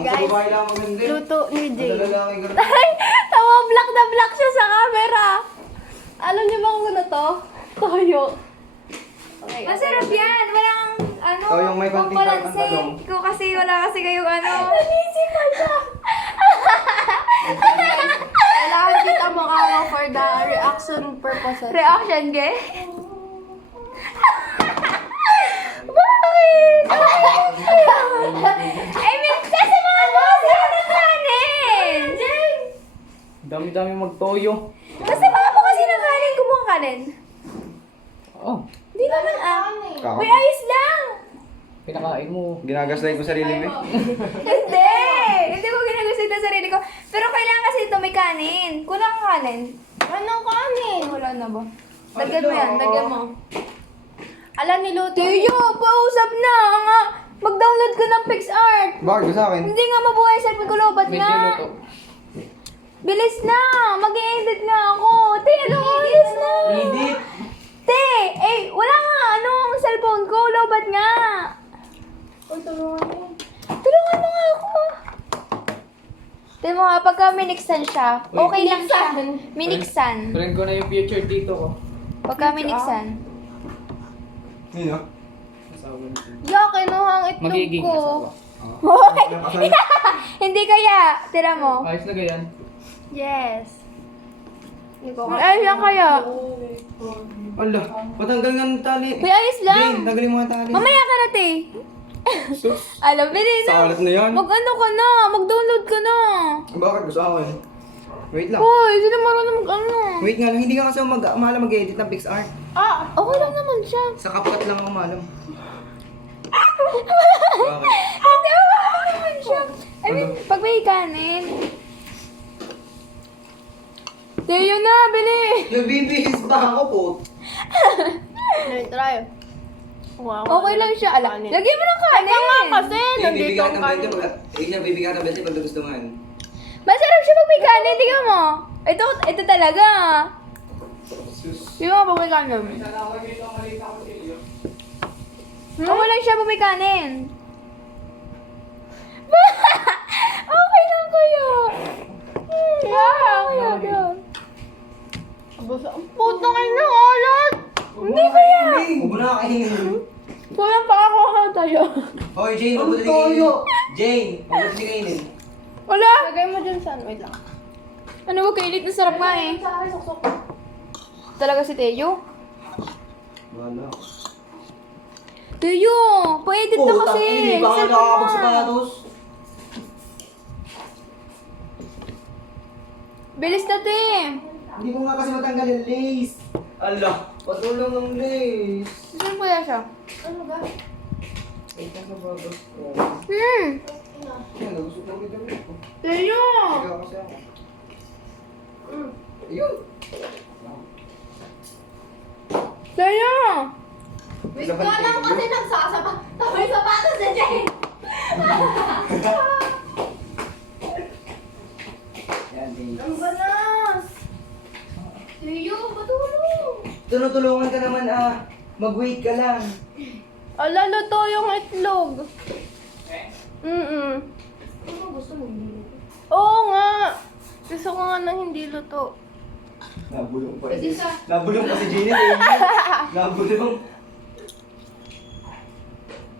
Ang Guys, sa babae lang maganda. luto ni Jay. Ang lalaki ka Ay, tawa black na black siya sa camera. Alam niyo ba kung ano to? Toyo. Okay, Masarap yan. Walang ano. Ikaw yung may konting pangbalanse. talong. Ikaw kasi wala kasi kayong ano. Nanisip pa siya. Kailangan kita mukha mo for the reaction purposes. Reaction, gay? Bakit? I mean, kasi mga boss, yan ang kanin. Dami-dami magtoyo. Kasi mga po kasi ng kanin, kumuha kanin. Oh, Hindi naman Kako. May ayos lang. pinakain mo. Ginagaslight ko sarili mo eh. Hindi. Hindi ko ginagusto sa sarili ko. Pero kailangan kasi ito may kanin. Kulang ang kanin. Anong kanin? Wala na ba? Lagyan mo yan, lagyan mo. Alam ni Luto. Tiyo, pausap na. Nga, mag-download ka ng PixArt. Bakit ko sa akin? Hindi nga mabuhay sa cellphone ko, lobat Medyo nga. luto. Bilis na. Mag-i-edit nga ako. Te, bilis na. Edit! Te, wala nga. Ano ang cellphone ko? Lobat nga. Uy, tulungan mo. Tulungan mo nga ako. Tingnan mo nga, pagka minixan siya, okay lang siya. Minixan. Friend ko na yung future dito ko. Pagka minixan. Yun ah. Asawa nito. Ya, kinuha ang itlog Magiging ko. asawa. Hoy! Nakasal. Hindi kaya. Tira mo. Ayos na ganyan. Yes. Ay, yan kaya. Ala, patanggal nga ng tali. Uy, ayos lang. Jane, tanggalin mo ang tali. Mamaya ka na, te. Sus. Alam, bilis Sa na. alat na yan. Mag-ano ka na. Mag-download ka na. Bakit ko sa akin? Wait lang. Hoy, hindi na marunong mag-ano. Wait nga lang, hindi ka kasi maalam mag-edit ng PixArt. Ah, Okay lang naman siya. Sa CapCut lang ako maalam. Hindi, okay naman siya. I mean, pag may kanin. Tiyo na, bili. Nagbibihis ba ako po? try. Wow. Okay lang siya. Ala, lagyan mo ng kanin. Kasi, nandito ang kanin. Bibigyan ng 20 pag nagustuhan. Masarap siya pag may kanin. Tingnan mo. Ito talaga. Yung mga pag may kanin. Okay lang siya pag may kanin. Okay lang kaya. Yeah. Putang ina, alat! Hindi kaya. Huwag mo na kakainin. Kulang pa ako tayo. Hoy, Jane, huwag mo na kainin. Jane, huwag mo na kainin. Wala. Lagay mo dyan saan. Wait lang. Ano ba kailit na sarap nga eh. Talaga si Teo? Wala. Teo, pa-edit na kasi. Hindi ba nga Cellphone nakakapag mo. sapatos? Bilis na, te. Hindi ko nga kasi matanggal yung lace. Ala, patulong ng lace. Saan kaya siya? Ano ba? Ay, sa bagas ko. Yan, gusto ko rin damit ko. Teo. Ikaw kasi ako. Ayun. Teo. Wait ka lang kasi nagsasapa. May sapatos na dyan. Yan, Jane. Ang banas! Tiyo, patulong! Tinutulungan ka naman mag-wait ka lang. Ala, luto yung itlog. Ano gusto mo hindi luto? Oo nga! Gusto ko nga ng hindi luto. Nabulong pa Pwede si sa- Nabulong pa si Gina. Nabulong.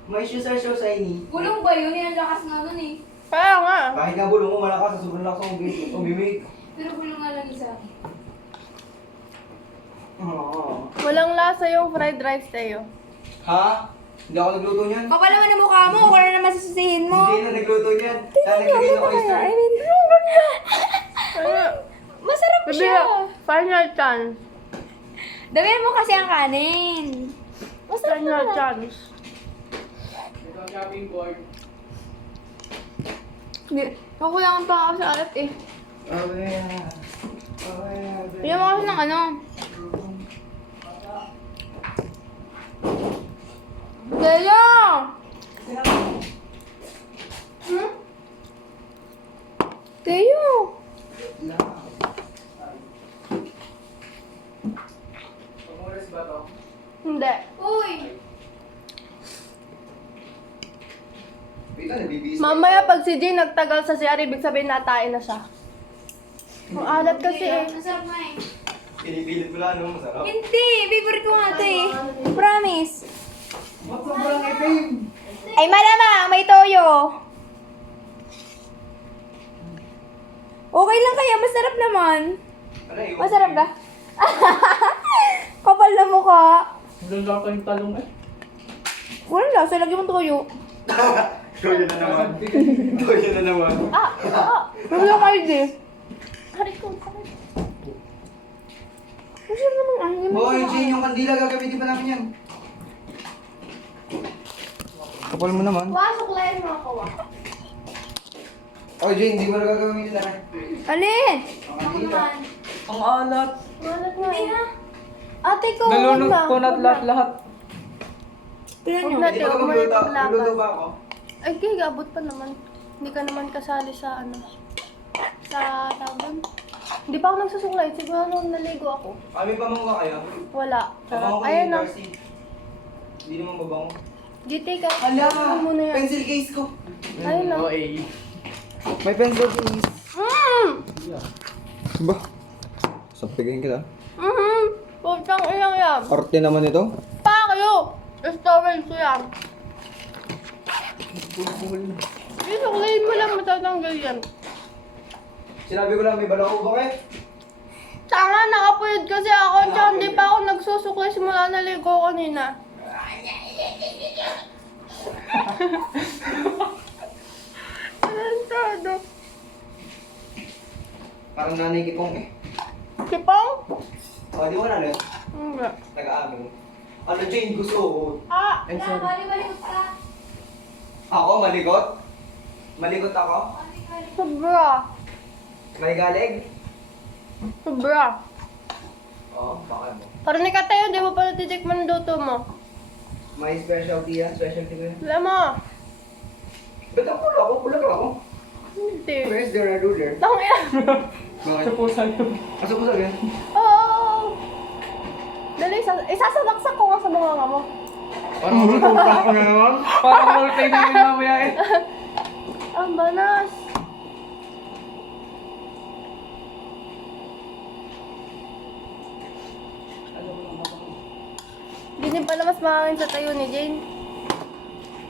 May shoes are so shiny. Gulong ba yun? Yan ang lakas nga nun eh. Kaya nga. Kahit nga bulong mo, malakas sa sobrang lakas ng umimik. Pero gulong nga lang isa. Walang lasa yung fried rice tayo. Ha? Hindi ako nagluto niyan. Kapal naman ang mukha mo. Kung ano naman sasasihin mo. Hindi na nagluto niyan. Sana naglagay ng oyster. I mean, masarap Sabi, siya. final chance. Damihan mo kasi ang kanin. Masarap Final na. chance. Ito ang shopping board. Kukulangan pa ako sa alat eh. Bigyan mo kasi ng ano. Daya! Teo! Pag-oras ba to? Hindi. Uy! Wait lang, nabibihis. Mamaya pag si Jay nagtagal sa CR, ibig sabihin natain na siya. Ang alat kasi eh. Masarap na eh. Pinipilit mo lang, no? Masarap. Hindi! Favorite ko nga ito eh. Promise. Ba't sobrang itim? Ay, malamang! May toyo. Okay lang kaya, masarap naman. Ano yun? Masarap ba? Kapal na mukha. Lulak yung talong eh. Walang lasa, lagyan mo toyo. Toyo na naman. Toyo na naman. Wala kayo, Jay. Harit ko, sakit. Masarap naman ang Hoy, Jane, yung kandila gagamitin pa namin yan. Kapal mo naman. Suklayin mo ako, Oh, Jane, hindi mo na gagamitin na rin. Alin? Ang kandila. Ang alat. Malat nga eh. Ate ko, Nalunod wag ko na lahat. Tignan nyo. Huwag natin, huwag mo na Luluto ipaglaban. ba ako? Ay, kaya abot pa naman. Hindi ka naman kasali sa ano. Sa tawag. Hindi pa ako nagsusuklay. Siguro nung naligo ako. Kami pa mong kayo? Wala. Pabango ko Ayan yung na. Darcy. Hindi naman mabango. Giti ka. Ala! Ano mo na yan? Pencil case ko. Ayun na. Oo eh. May pencil case. Ba? Sapigin kita. Putang iyang yan. Arte naman ito. Pa kayo! Storage ko yan. Isuklayin mo lang matatanggal yan. Sinabi ko lang may balakubang eh. Tanga, nakapuyod kasi ako. Tsaka hindi pa ako nagsusuklay simula naligo ko kanina. Tarantado. Parang nanay kipong eh. Kipong? Oh, di mo na rin. Hindi. Nag-aamin. Ano, Jane, gusto ko. Ah! Ay, sorry. Balik-balik ka. Ako, maligot? Maligot ako? Sobra. May galig? Sobra. Oo, baka mo. Parang nakatayo, di mo pa natitikman ang luto mo. May specialty yan? Specialty ko yan? Wala mo. Ba't ako pula ako? Pula ako. Hindi. Where's the ruler? Tang ina. Bakit? Sa pusa yun. Asa mo sabi? Oo. Dali, isasadaksak ko nga sa bunganga mo. Parang matutak ko na naman. Parang multi na yun mamaya eh. Ang banas. Ganyan pala mas mahangin sa tayo ni Jane.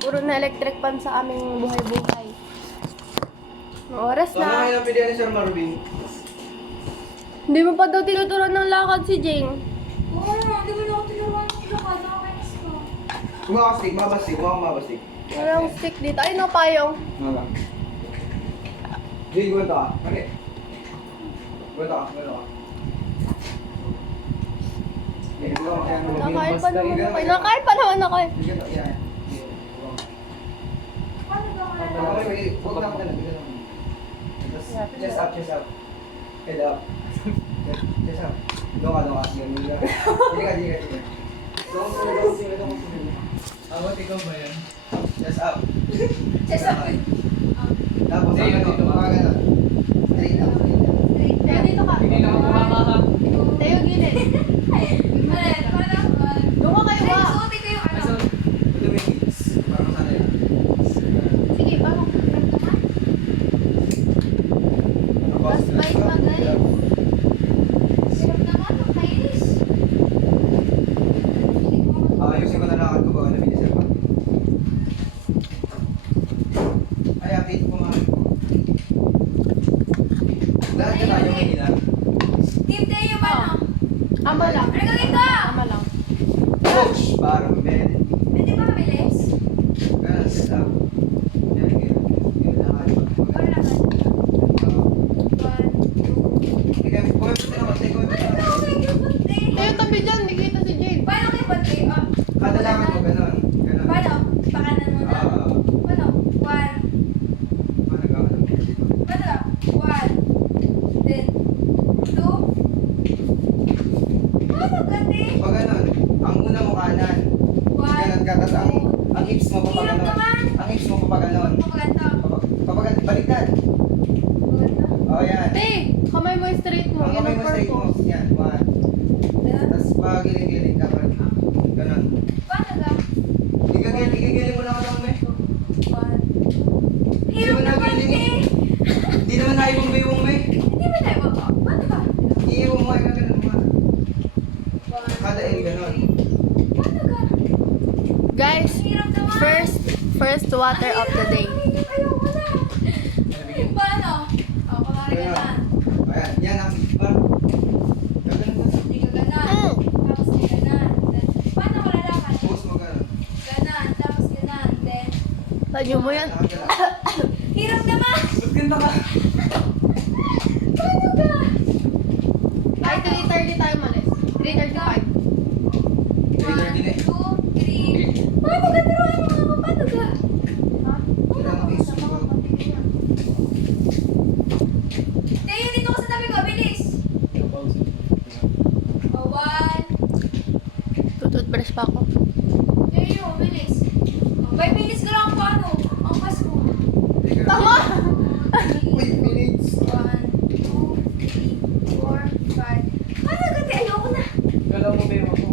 Puro na electric fan sa aming buhay-buhay. Oras So, ano na. kayo napili ni Sir Marvin? Hindi mo pa daw tinuturuan ng lakad si Jane. Oo, di ba na ako tinuruan ng lakad? Nakakainis ko. Kumakastik, mabastik, mabastik. Walang stick dito. Ay, no, payong. Wala. Jane, kwento ka. Kani? Kwento ka, kwento ka. Nakain pa naman ako. Nakain pa naman ako eh. Paano ba ako Huwag na ako na. Chest up, chest up. Head up. Chest up. Doon ka. Hindi ka. Doon ka. Awat ikaw ba yan? Chest up. Chest up. Tapos, Dito ka. ganun. Straight up. Tayo dito ka. Hindi na ako makakahat. Tayo gilid. Doon ka kayo ba? Suotin ko yung ano. Asan? Ito may hits. Parang sana yan. Sige, parang Mas bait pa, guys. Sarap naman, ang kainis. Ayusin ko na lang ako ba namin ni Sir Marvin. Ay, update ko nga. Lahat na tayo may ilan. Team Teo ba, no? ama lang. Ano gawin ko? Ama lang. Coach! Parang meron. Hindi ba mabilis? Ganun, set up. Yan, ganun. Ganun lang kayo. Or lakad? 1, 2. Ikaw, kumipit na naman. Ikaw, kumipit na naman. Ano kayo yung punti? Tayo tabi dyan, hindi kita si Jane. Paano kayo punti? Oh, Kada lakad mo, ganun. Ganun. paano? Pakanan mo na. Paano? 1. Paano gawin mo dito? Paano? 1. Then, 2. Paano gati? Pag ganun, ang una mo kanan. 1. Ganun ka, tapos ang hips mo pa Hirap ganun. naman. Ang hips mo pa ganun. Papaganto. Kapag baliktad. Papaganto. Oh, yan. Te, kamay mo straight mo. Ang Yan kamay ang mo straight mo. purpose. Yan, one. Ganun. Tapos pagiling-giling ka pa. Ganun. Paano ga? Igagiling mo lang ako lang, me. 1. Hindi Hirap mo naman linis. Hindi naman naiwang-iwang mo eh. Hindi ba tayo ba? Paano ba? Iiwang mo, ikaw ganun mo. Kada L ganun. Paano ka? Guys, Hirap naman. first water of the day. Ayoko na. Paano? O, kumari ka na. Ayan, yan ang bar. Ganun mo. Hindi ka ganan. Tapos di ganan. Then, paano ka lalakad? Post mo ganun. Ganan. Tapos ganan. Then, Tanyo mo yan. hirap naman. Ba't ganda ka? Paano ka? Ay, 3:30 tayo malis. 3:35. 3:30 na eh. 1, 2, 3. Paano ka? Turuan mo ako. Paano ka? Ha? Kailangan ko yung siguro. Tayo, dito ka sa tabi ko. Bilis. O, 1. Tututbrush pa ako. Tayo, bilis. O, 5 minutes ka lang paano? Ang pas mo. Tama! Wait, minutes. 1, 2, 3, 4, 5. Paano ka? Tayo, ayoko na. Galaw mo ba yung ako?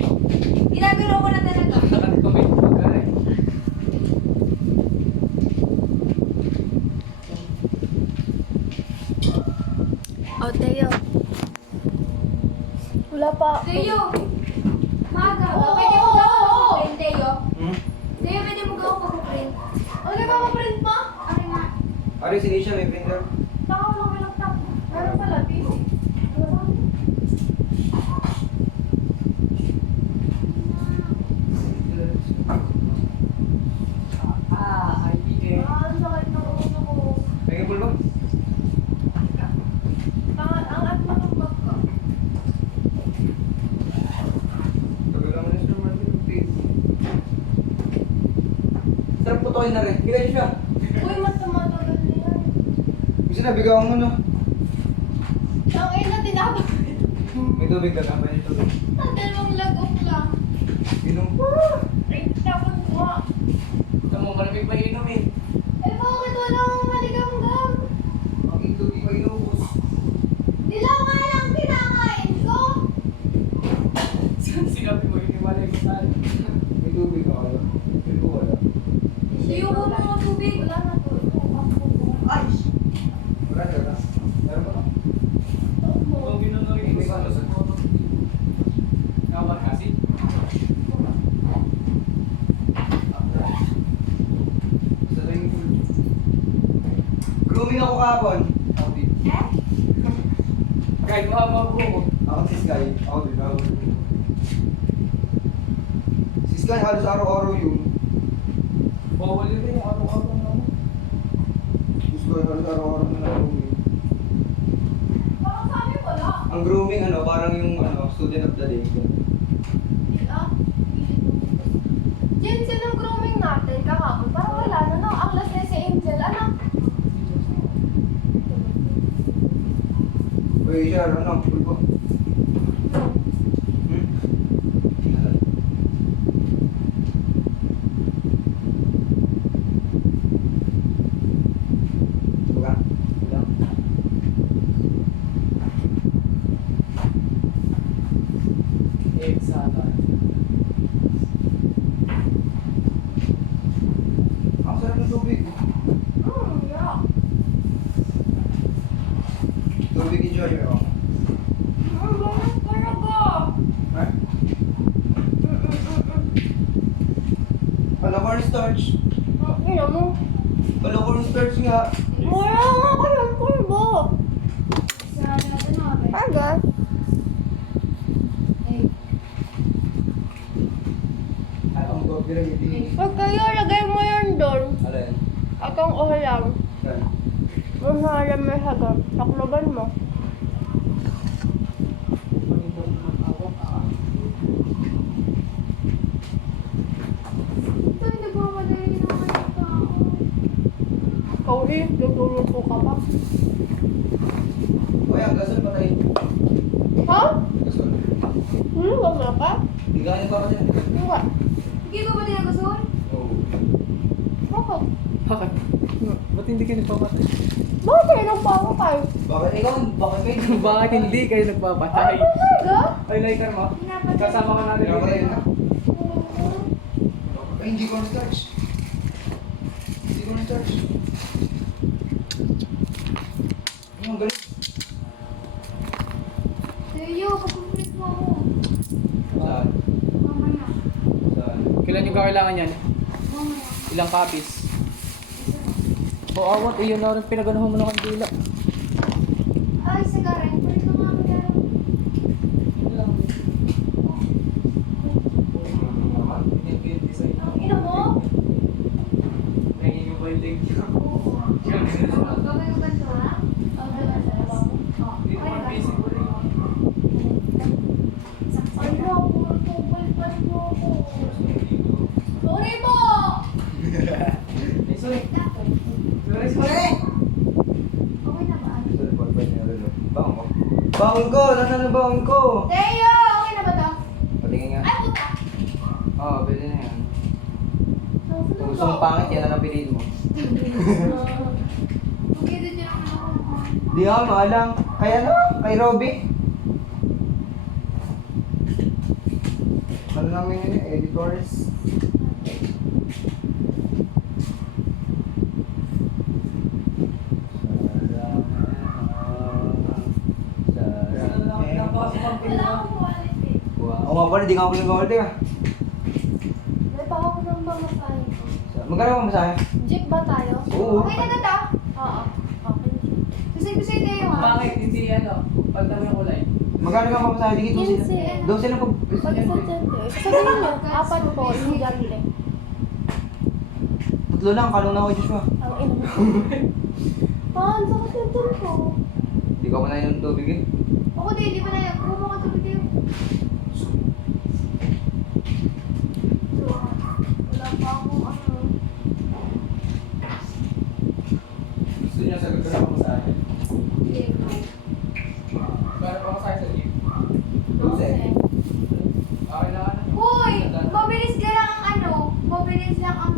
Ginagalaw ko na talaga. Nakatipamit mo ka eh. Oh, Teo. Wala pa. Tayo. Maga. Pwede mo gawin mag-print, Tayo. Hmm? Tayo, pwede mo gawin mag-print. Ano ba mag-print pa? Ano nga? Ari, si Nisha may printer. Takaw lang may laptop. Meron pala, busy. Kaibigan. Ang sakit ng ulo ko. May kapul ba? Ang at matubag ko. Tagal mo na siya Martin. Sarap putokin na rin. Bigay siya. Uy, mas tumatagal na yan. Kasi nabigaw mo no. Ang ina, tinapos. May tubig ka ka. May tubig. Dalawang lagok lang. Inom. Ay, tapos mo. Ito mo, malamig pa inom eh. Eh, bakit wala akong maligamgam? Ang tubig ko inubos. Dilaw nga lang kinakain ko. Sinabi mo, iniwalay ko saan. May tubig ka kayo. Pero ko wala. Tayo ko mga tubig. Wala na to. Ay! Wala ka na. Meron ba ka? Kung ginanoy ko sa ano sa photo. Kawan kasi. Sa swimming pool. Grooming ako kahapon. Ako din. Kahit mahaba ko. Ako si Sky. Ako din. Ako din. Si Sky halos araw-araw yun. Bawal yun eh, araw-araw na ako. Si Sky halos araw-araw na grooming. Baka sabi wala. Ang grooming ano, parang yung student of the day. Ah, Jensen, ang grooming natin kahapon. Parang wala na, no? Ang last na si Angel. Ano? Uy, siya, ano, pool ko. Hmm? Buka. Buka. Eh, sana. Ang sarap ng tubig. Yeah. Tubig enjoy mo. Bakit talaga? Ha? Wala cornstarch. Ina mo. Wala cornstarch nga. Wala nga kayong pulbo. Saan natin natin? Aga. Ay, ang gobi lang yung Pag kayo, lagay mo yan doon. Alin? Akong ulam. Yan. Kung alam mo hagang, takloban mo. Ito, hindi ko madali naman yung tao. Ikaw eh, luluto ka pa. Uy, ang gasol patay. Ha? Gasol. Wala ka? Hindi ka pa kasi. Wala. Hindi ko ba dinagason? Oo. Bakit? Bakit? Ba't hindi kayo nagpapatay? Bakit kayo nagpapatay? Bakit ikaw? Bakit kayo? Bakit hindi kayo nagpapatay? Talaga? Ay, lighter mo. Kasama ka natin. Kaya pala yun na. Ay, hindi cornstarch. Hindi cornstarch. Ang galing. Tuyo, pag-complete mo ako. Saan? Mamaya. Saan? Kailan nyo kailangan yan? Mamaya. Ilang copies? O awat, iyon na rin pinaganahan mo ng kandila. Ay, sigaret. Pwede ko nga magkaroon. Ina mo? Nangingin ba yung link nyo? Gagawin ko ganito, ha? Hindi mo ang busy ko rin. Ay, naku, tupal-pal mo ako. Sorry po! Ay, sorry. Sorry, sorry. Okay na ba? Bangon ko. Bangon ko! Nasaan ang bangon ko? Teo! Okay na ba to? Patingin nga. Ay, puta! Oo, pwede na yan. Kung gusto mong pangit, yan ang napiliin mo. Pag-edit nyo naman ako. Di ako maalam. Kay ano? Kay Robby? Ano namin yun eh? Editors? Wala akong quality. Oo nga pala, di ka ako pinag-order ka. May pa ako ng pamasahe ko. Magkano mo masahe? Jeep ba tayo? Oo. Okay na to? Oo. Okay. Kasi gusto yung Teo, ha? Bakit? Hindi ano? Pagdami yung kulay. Magkano ka masahe? Di kito sila. 15. 12 lang pag... Pag sa dyan sabihin mo, apat po, yung dyan le. Tatlo lang, kalong na ako, Joshua. Ang ina mo. Han, sakit yung dyan ko. Di ka pa na yung tubig eh. Ako din, di ba na yan? Kumuha ka tubig Teo. Wala pa akong ano. Gusto niyo sagot ko na ako sa akin. Para pa ako sa jeep. 12. Okay na ano? Hoy! Mabilis ka lang ang ano. Mabilis lang ang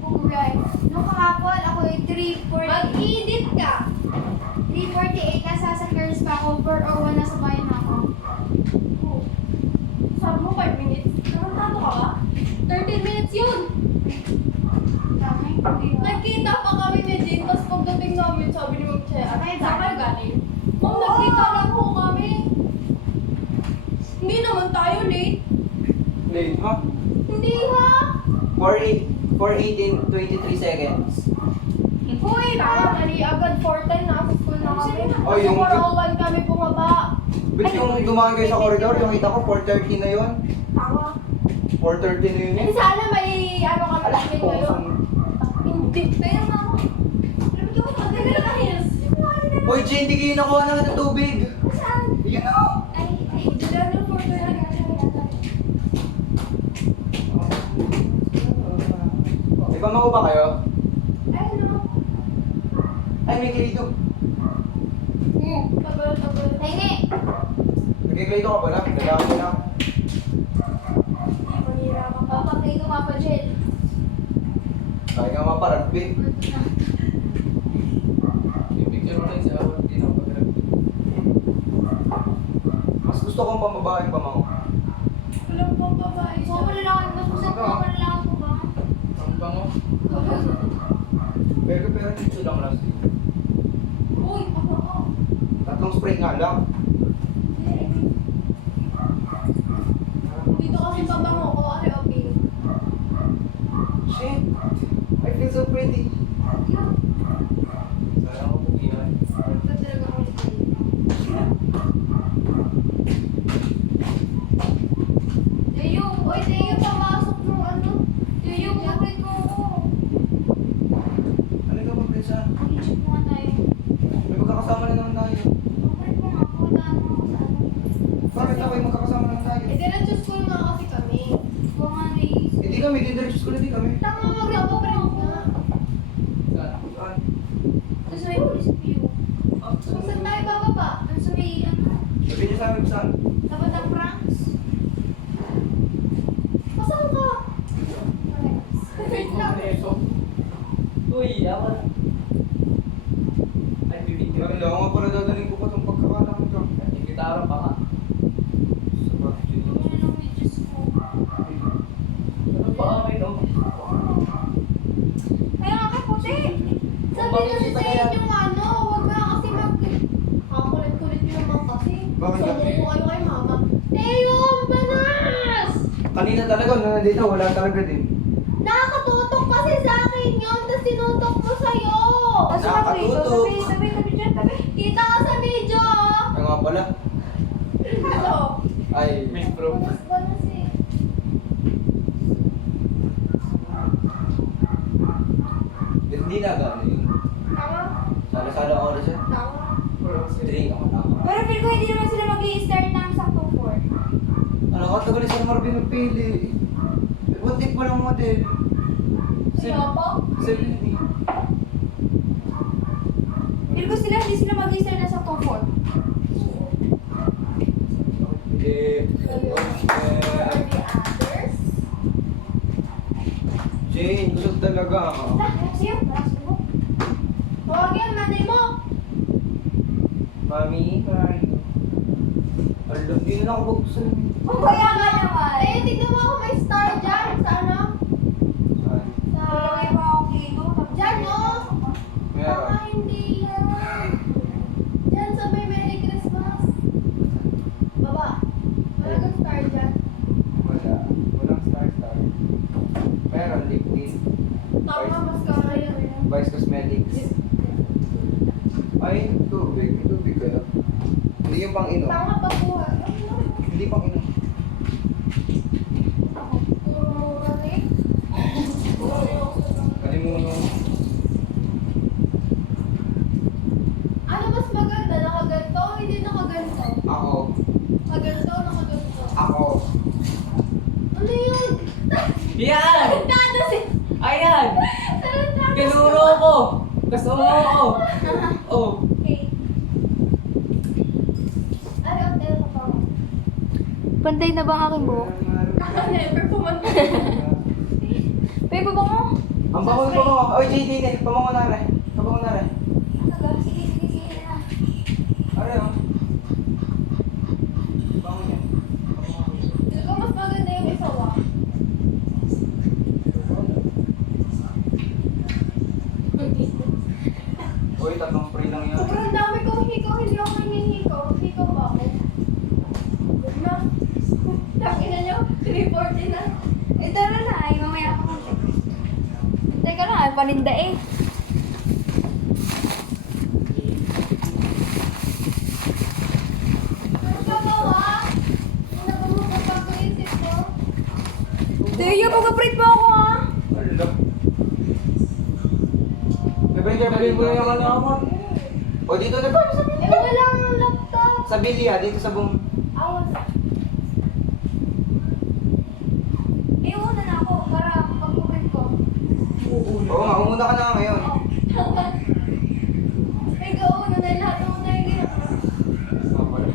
pag-ride. Nung kahapon, ako yung 3:40. Mag-edit ka! 3:48, nasa sa Curse pa ako. 4:01, nasa bayan na ako. Sabi mo 5 minutes. Nakatato ka ba? 13 minutes yun! Tama, hindi ha? Nagkita pa kami ni Jane, tapos pagdating namin, sabi ni Ma'am Che, Ay, saan kayo galing? Ma'am, nagkita lang po kami. Hindi naman tayo late. Late, ha? Hindi ha? 4:18, 23 seconds. Uy, tayo mali agad 4:10 na sa school na kami. Oh, Kasi yung- 4:01 kami bumaba. Ba't yung dumaan kayo sa corridor, yung kita ko 4:30 na yun? Tama. 4:30 na yun eh. Hindi sana may ano kami namin ngayon. Hindi. Kaya nga ako. Alam ko, matagal na yes. Hoy, Jane, di kayo nakuha na ng tubig. Saan? Yun na. Diyan yung 4:30. May pamako ba kayo? Ay, ano? Ay, may kilito. Tagal. Hingi! Nagkikilito ka pala. Lalaki ko lang. Manira ka pa. Papagay ko pa Jel. Kaya nga maparagbi. Yung picture mo tayo sa awal, hindi na ako pag-grab. Mas gusto kong pambabaeng pamako. Walang pang babae Gusto ko malalaki. Mas gusto ko malalaki po ba? Ang bango. Pero dito lang last week. Uy, ako. 3 spray nga lang. Dito kasi pabango ko, ari o pink. Shit. I feel so pretty. Sayang ako pugihan. Ito talaga ako ni Teo. Teo! Oy, Teo! Pamasok ng ano? Teo, kapit mo ako. Ano ka ba, Prinsa? Mag-check mo nga tayo. May magkakasama na naman tayo. Kapit mo nga ako. Daan mo ako sa ano. Bakit na kayo magkakasama na tayo? Eh, diretso school nga kasi kami. Kung nga naisip. Hindi kami, dindiretso school hindi kami. Tama mag-ako pa rin ako. Saan? Saan? Doon sa may munisipyo. Kung saan tayo bababa? Doon sa may ano. Sabihin niyo sa amin kung saan. Dapat ang pranks. Pasang ka? Wait mo na ito. Uy, awal. Ay, bibig Kaya lang nga pala dadaling ko pa itong pagkakalaman ko. Yung gitara pa nga. Sa bakit yun? Ano yung videos ko? Ano pa okay no? Kaya nga kay puti. Sabi Kung na si makikita Zayn kaya- yung Kanina talaga, nung nandito, wala talaga din. Nakakatutok kasi sa akin yun, tapos tinutok mo sa'yo. Tapos tabi, Nakatutok. tabi dyan, tabi. Kita ka sa video. Kaya nga pala. Ano? Ay, May pro. Mas balas eh. hindi na gano'n yun. Tama? Sala-sala oras yan. Tama. 3 ako tama. Pero feel ko hindi naman sila mag-i-start ng sakto 4. Ano ka, tagal si Marvin magpili. One tip pa lang model. Sino po? 70. Feel ko sila hindi sila mag-i-start ng sakto 4. others? Jane, gusto talaga. Siya, parang subo. Huwag yan, nanay mo. Mami, hi. Alam, hindi na ako buksan. Kaya nga naman. Eh, tignan mo ako may star dyan. Sa ano? Sa... Kaya pa ako dito. Dyan, oh. Meron. Baka hindi yan. Dyan sa may Merry Christmas. Baba. Wala kang star dyan. Wala. Walang star. Meron, lip tint. Tama, mascara yan. Vice Cosmetics. Ay, tubig. May tubig ka na. Hindi yung pang inom. Tama pa po. Hindi pang inom. Puro rin. Kalimutan. Ano mas maganda? Nakaganto o hindi nakaganto? Ako. Nakaganto o nakaganto? Ako. Ano yun? Yan! Tarantado si... Ayan! Tarantado si... Kinuro ko! Kasama ko! Oh. Okay. Ay, ang tela ko pa. Pantay na ba ang aking buhok? Never pumunta. Pero ba mo? Ang bango ng bango. Oy, JD, pabango na rin. Pabango na rin. Sige na. Ano yun? Bango yan. Ikaw mas maganda yung isawa. Uy, tatlong spray lang yan. Sobrang dami kong hikaw, hindi ako nanghihikaw. Hikaw ba ako? Na? Takina nyo, 340 na. Eh, tara na. Ay, mamaya pa konti. Teka lang, ay paninda eh. Ano ba ba, ha? Ano ba mo pagkakaisip ko? Tiyo, mag-upgrade pa ako ah. Ano? Bibigyan mo na yung alaman. O dito na ba? Eh, walang laptop. Sa Bilia, dito sa buong... Awas. Eh, una na ako para mag-upgrade ko. Oo nga, umuna ka na ngayon. May gauna na lahat ng na yung ginawa. Oo pala.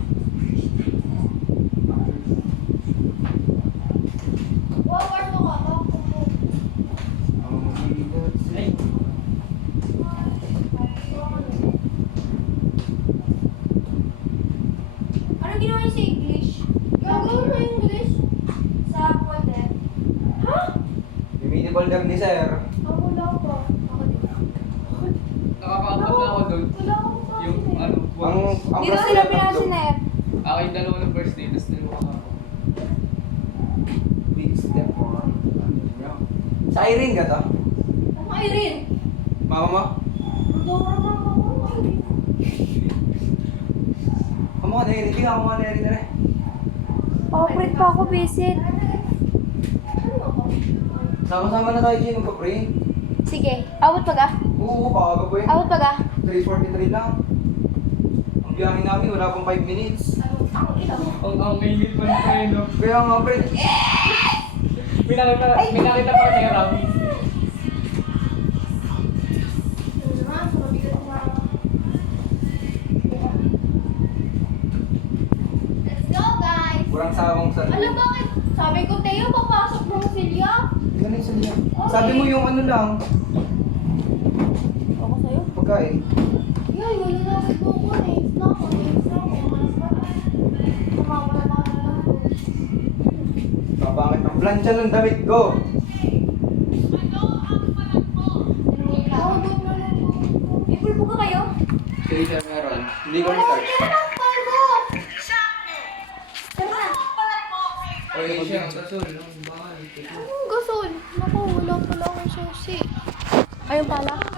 Wow, parto ka. Ay. Anong ginawa niyo sa English? Gagawin na English. Sa folder? Ha? Bimini folder ni sir. Ako wala pa. Ako din. Nakakaabot na ako doon. Wala akong pa. Yung ano, Ang Dito klase sila ng pinasinet. ako yung dalawa ng first day, tapos dalawa ka ako. Big step forward. Sa Irene ka to? Ang Irene. Mama mo? Dora na ako. Kamukha na Irene. Hindi ka kamukha na Irene rin. Pa-upgrade pa ako, visit. Ano ako? Sama-sama na tayo dyan magpa-pray. Sige, awat pa ka? Oo, baka pa yun. Awat pa ka? 3:43 lang. Ang biyahe namin, wala pang 5 minutes. Ang ina mo. Ang kainit pa na tayo, no? Kaya nga, pre. May nakita pa kayo, Ram. Ano naman? Sa mabigat na. Let's go, guys! Walang sawang sa... Alam bakit? Sabi ko, Teo, papasok mo silya. Ganun sa liya. Sabi mo yung ano lang, Ako sa'yo? pagkain. Yan, wala na rin po ko. Names na ako. Names na ako. Malas ba? Tumawala na ako ng Bakit ang plancha ng damit ko? May pulpo ka kayo? Sige, sir, meron. Hindi ko recharge. Tara na. Okay siya. Gasol, no? Bakal. Anong gasol? Naku, wala pala akong susi. Ayun pala.